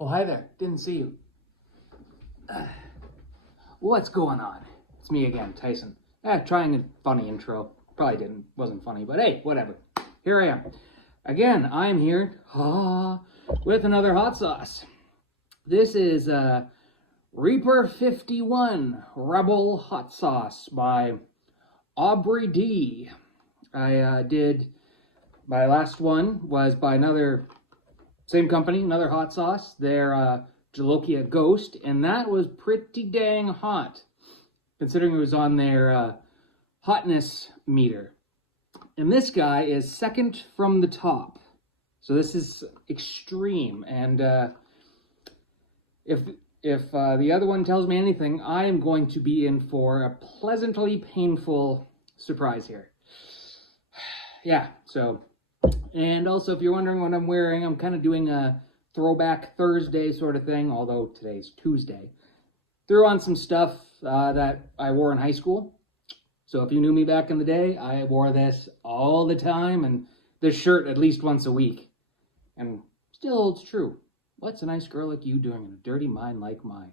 Oh, hi there. Didn't see you. What's going on? It's me again, Tyson. Trying a funny intro. Probably wasn't funny, but hey, whatever. Here I am. Again, I'm here with another hot sauce. This is Reaper 51 Rebel Hot Sauce by Aubrey D. My last one was by same company, another hot sauce. They're Jalokia Ghost, and that was pretty dang hot, considering it was on their hotness meter. And this guy is second from the top, so this is extreme. And if the other one tells me anything, I am going to be in for a pleasantly painful surprise here. Yeah, so. And also, if you're wondering what I'm wearing, I'm kind of doing a throwback Thursday sort of thing, although today's Tuesday. Threw on some stuff that I wore in high school. So if you knew me back in the day, I wore this all the time, and this shirt at least once a week. And still holds true. What's a nice girl like you doing in a dirty mind like mine?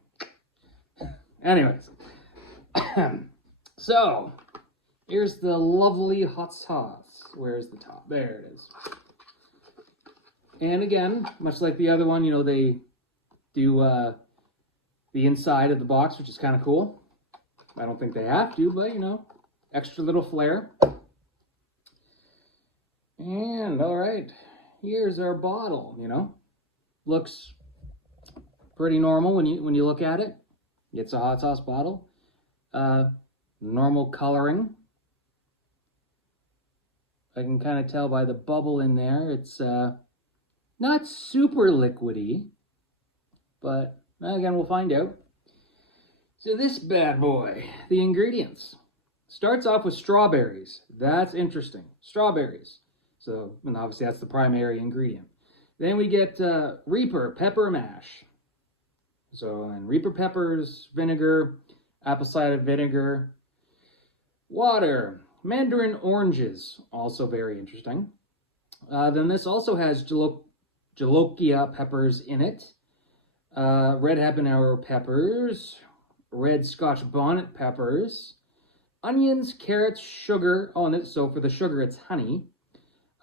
Anyways. So, here's the lovely hot sauce. Where's the top? There it is. And again, much like the other one, they do the inside of the box, which is kind of cool. I don't think they have to, but, extra little flair. And, all right, here's our bottle, Looks pretty normal when you look at it. It's a hot sauce bottle. Normal coloring. I can kind of tell by the bubble in there. It's not super liquidy, but again, we'll find out. So this bad boy, the ingredients. Starts off with strawberries. That's interesting. Strawberries. So, and obviously that's the primary ingredient. Then we get Reaper pepper mash. So, and Reaper peppers, vinegar, apple cider vinegar, water, mandarin oranges, also very interesting. Then this also has Jalokia peppers in it, red habanero peppers, red Scotch bonnet peppers, onions, carrots, sugar. Oh, and so for the sugar, it's honey.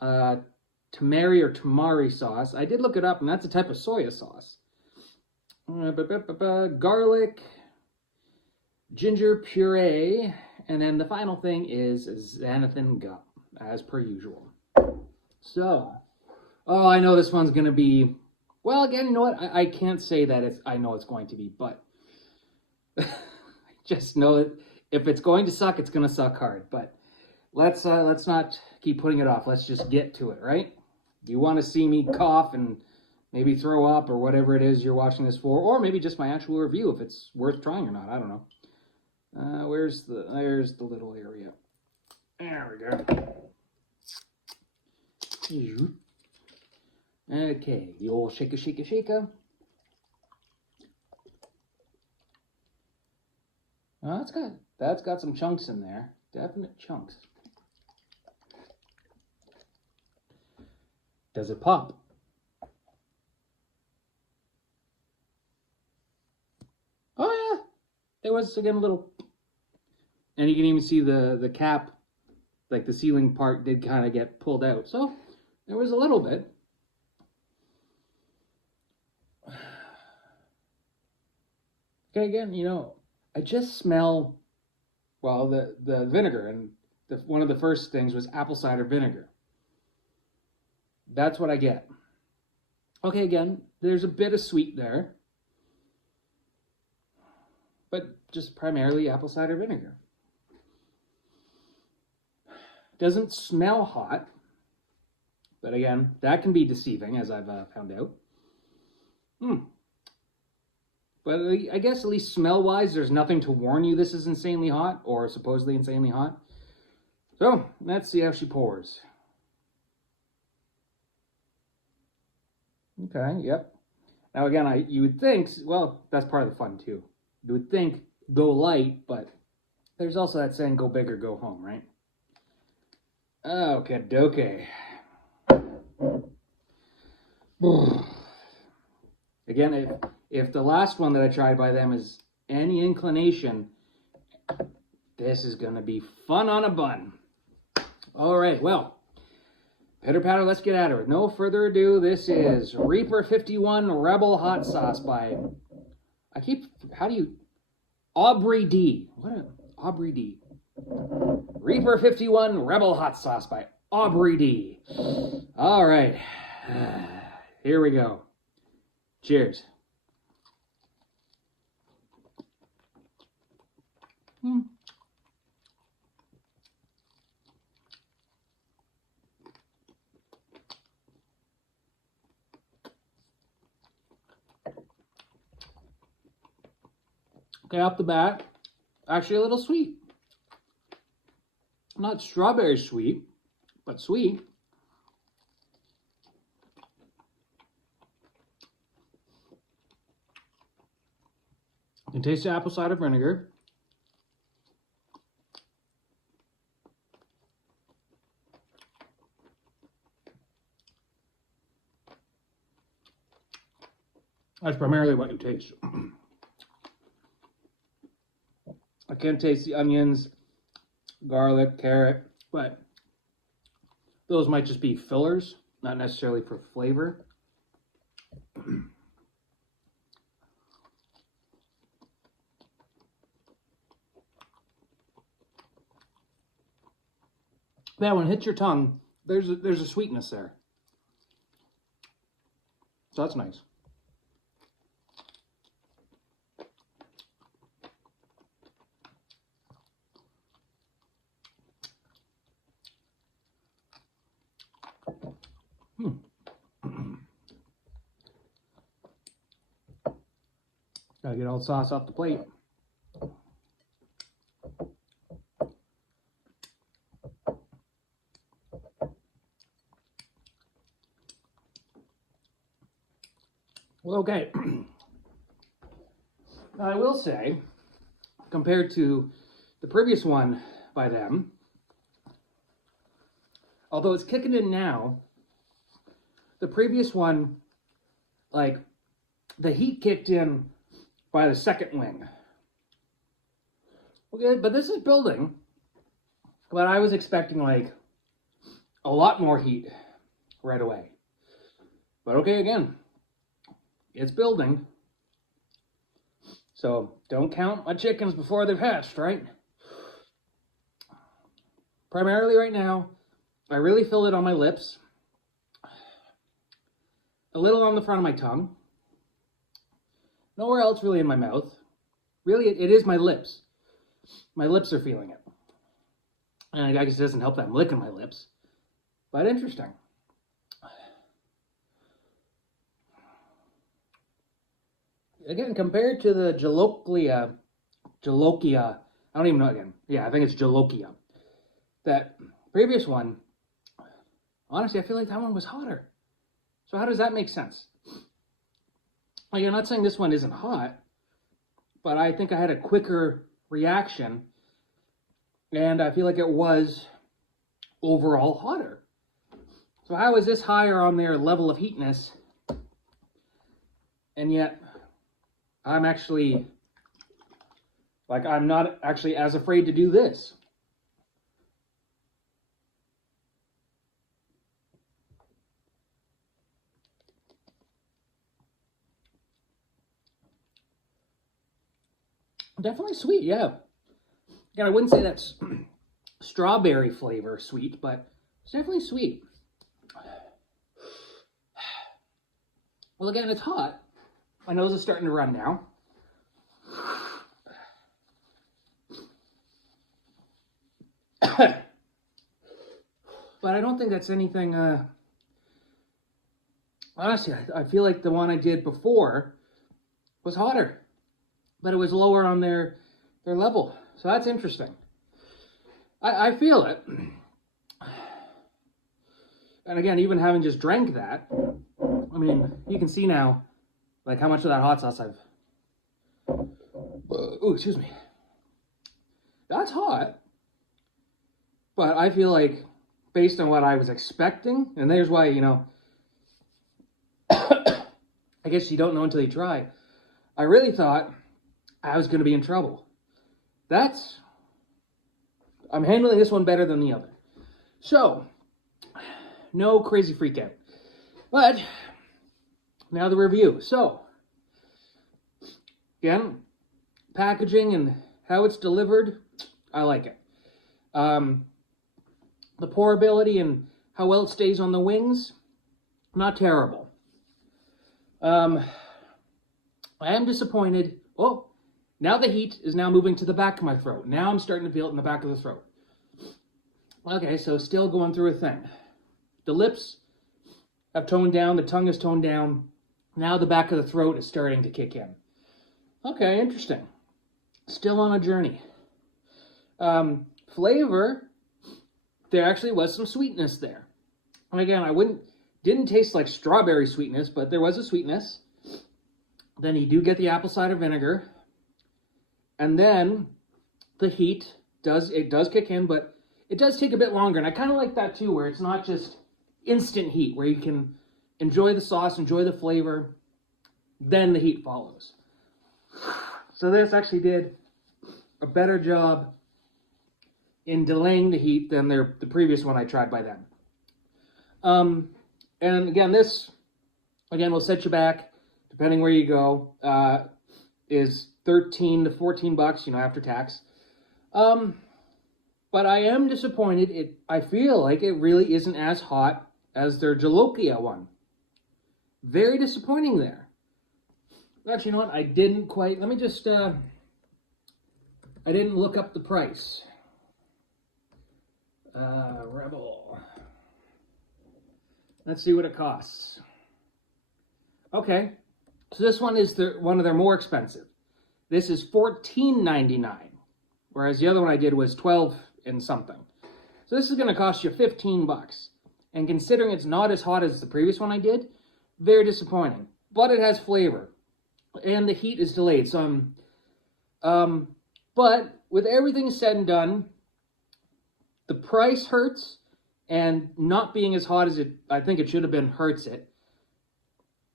Tamari or tamari sauce. I did look it up, and that's a type of soya sauce. Garlic, ginger puree, and then the final thing is xanthan gum, as per usual. So, I know this one's going to be, well, again, you know what? I can't say that I know it's going to be, but I just know that if it's going to suck, it's going to suck hard. But let's not keep putting it off. Let's just get to it, right? Do you want to see me cough and maybe throw up or whatever it is you're watching this for, or maybe just my actual review if it's worth trying or not? I don't know. There's the little area. There we go. Okay, the old shaker. Oh, that's got some chunks in there. Definite chunks. Does it pop? Oh yeah. There was, again, a little, and you can even see the cap, like the ceiling part did kind of get pulled out. So there was a little bit. Okay, again, I just smell, well, the vinegar, and one of the first things was apple cider vinegar. That's what I get. Okay, again, there's a bit of sweet there, but just primarily apple cider vinegar. Doesn't smell hot, but again, that can be deceiving, as I've found out. But I guess at least smell-wise, there's nothing to warn you this is insanely hot, or supposedly insanely hot. So, let's see how she pours. Okay, yep. Now again, you would think, well, that's part of the fun too. You would think go light, but there's also that saying, go big or go home, right? Okay. Again, if the last one that I tried by them is any inclination, this is going to be fun on a bun. All right, well, pitter patter, let's get at it. With no further ado, this is Reaper 51 Rebel Hot Sauce by, Aubrey D. Aubrey D. Reaper 51 Rebel Hot Sauce by Aubrey D. All right, here we go. Cheers. Okay, off the bat, actually a little sweet. Not strawberry sweet, but sweet. You can taste the apple cider vinegar. That's primarily what you taste. I can't taste the onions, garlic, carrot, but those might just be fillers, not necessarily for flavor. Yeah, when it hits your tongue, there's a sweetness there. So that's nice. Gotta get all the sauce off the plate. Well, okay. Now, I will say, compared to the previous one by them, although it's kicking in now, the previous one, like, the heat kicked in by the second wing. Okay, but this is building, but I was expecting, like, a lot more heat right away. But okay, again, it's building. So don't count my chickens before they've hatched, right? Primarily right now, I really feel it on my lips, a little on the front of my tongue, nowhere else really in my mouth. Really, it is my lips. My lips are feeling it. And I guess it doesn't help that I'm licking my lips, but interesting. Again, compared to the Jalokia, I don't even know again. Yeah, I think it's Jalokia. That previous one, honestly, I feel like that one was hotter. So how does that make sense? Like, I'm not saying this one isn't hot, but I think I had a quicker reaction, and I feel like it was overall hotter. So how is this higher on their level of heatness, and yet I'm actually, like, I'm not actually as afraid to do this? Definitely sweet, yeah. Again, I wouldn't say that's strawberry flavor sweet, but it's definitely sweet. Well, again, it's hot. My nose is starting to run now. But I don't think that's anything, honestly, I feel like the one I did before was hotter, but it was lower on their level. So that's interesting. I feel it. And again, even having just drank that, I mean, you can see now, like, how much of that hot sauce I've... Oh, excuse me. That's hot. But I feel like, based on what I was expecting, and there's why, you know, I guess you don't know until you try. I really thought I was going to be in trouble. I'm handling this one better than the other. So, no crazy freak out. But, now the review. So, again, packaging and how it's delivered, I like it. The pourability and how well it stays on the wings, not terrible. I am disappointed. Oh, now the heat is now moving to the back of my throat. Now I'm starting to feel it in the back of the throat. Okay, so still going through a thing. The lips have toned down, the tongue is toned down. Now the back of the throat is starting to kick in. Okay, interesting. Still on a journey. Flavor, there actually was some sweetness there. And again, didn't taste like strawberry sweetness, but there was a sweetness. Then you do get the apple cider vinegar. And then the heat does kick in, but it does take a bit longer. And I kind of like that too, where it's not just instant heat, where you can enjoy the sauce, enjoy the flavor, then the heat follows. So this actually did a better job in delaying the heat than the previous one I tried by then. And again, this will set you back, depending where you go, is $13 to $14, after tax. But I am disappointed. I feel like it really isn't as hot as their Jolokia one. Very disappointing there. Actually, you know what? I didn't quite. Let me just. I didn't look up the price. Rebel. Let's see what it costs. Okay, so this one is one of their more expensive. This is $14.99, whereas the other one I did was $12 and something. So this is going to cost you $15. And considering it's not as hot as the previous one I did, very disappointing. But it has flavor, and the heat is delayed. So but with everything said and done, the price hurts, and not being as hot as I think it should have been hurts it.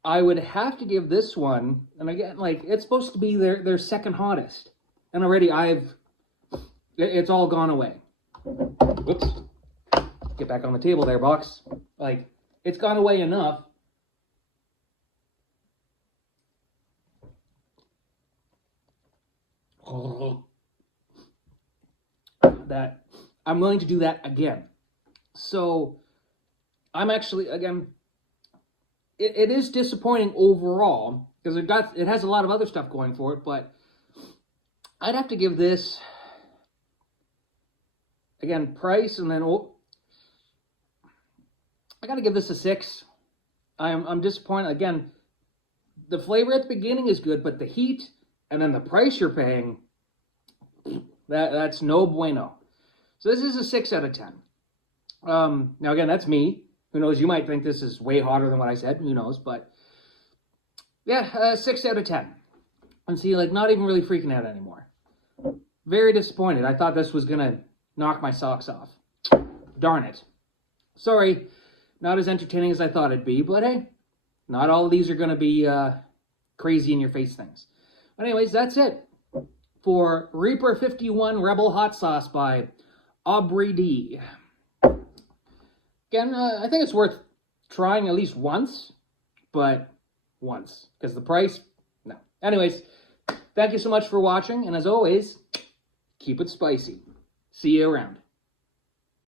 I would have to give this one, and again, it's supposed to be their second hottest, and already it's all gone away. Whoops. Get back on the table there, box. It's gone away enough. That I'm willing to do that again. So I'm actually, again, it is disappointing overall because it has a lot of other stuff going for it, but I'd have to give this, again, price, and then I got to give this a 6. I'm disappointed. Again, the flavor at the beginning is good, but the heat and then the price you're paying, that's no bueno. So this is a 6 out of 10. Now again, that's me. Who knows? You might think this is way hotter than what I said. Who knows? But yeah, 6 out of 10. And see, not even really freaking out anymore. Very disappointed. I thought this was gonna knock my socks off. Darn it. Sorry, not as entertaining as I thought it'd be. But hey, not all of these are gonna be crazy in your face things. But anyways, that's it for Reaper 51 Rebel Hot Sauce by Aubrey D. Again, I think it's worth trying at least once, but once, because the price, no. Anyways, thank you so much for watching, and as always, keep it spicy. See you around.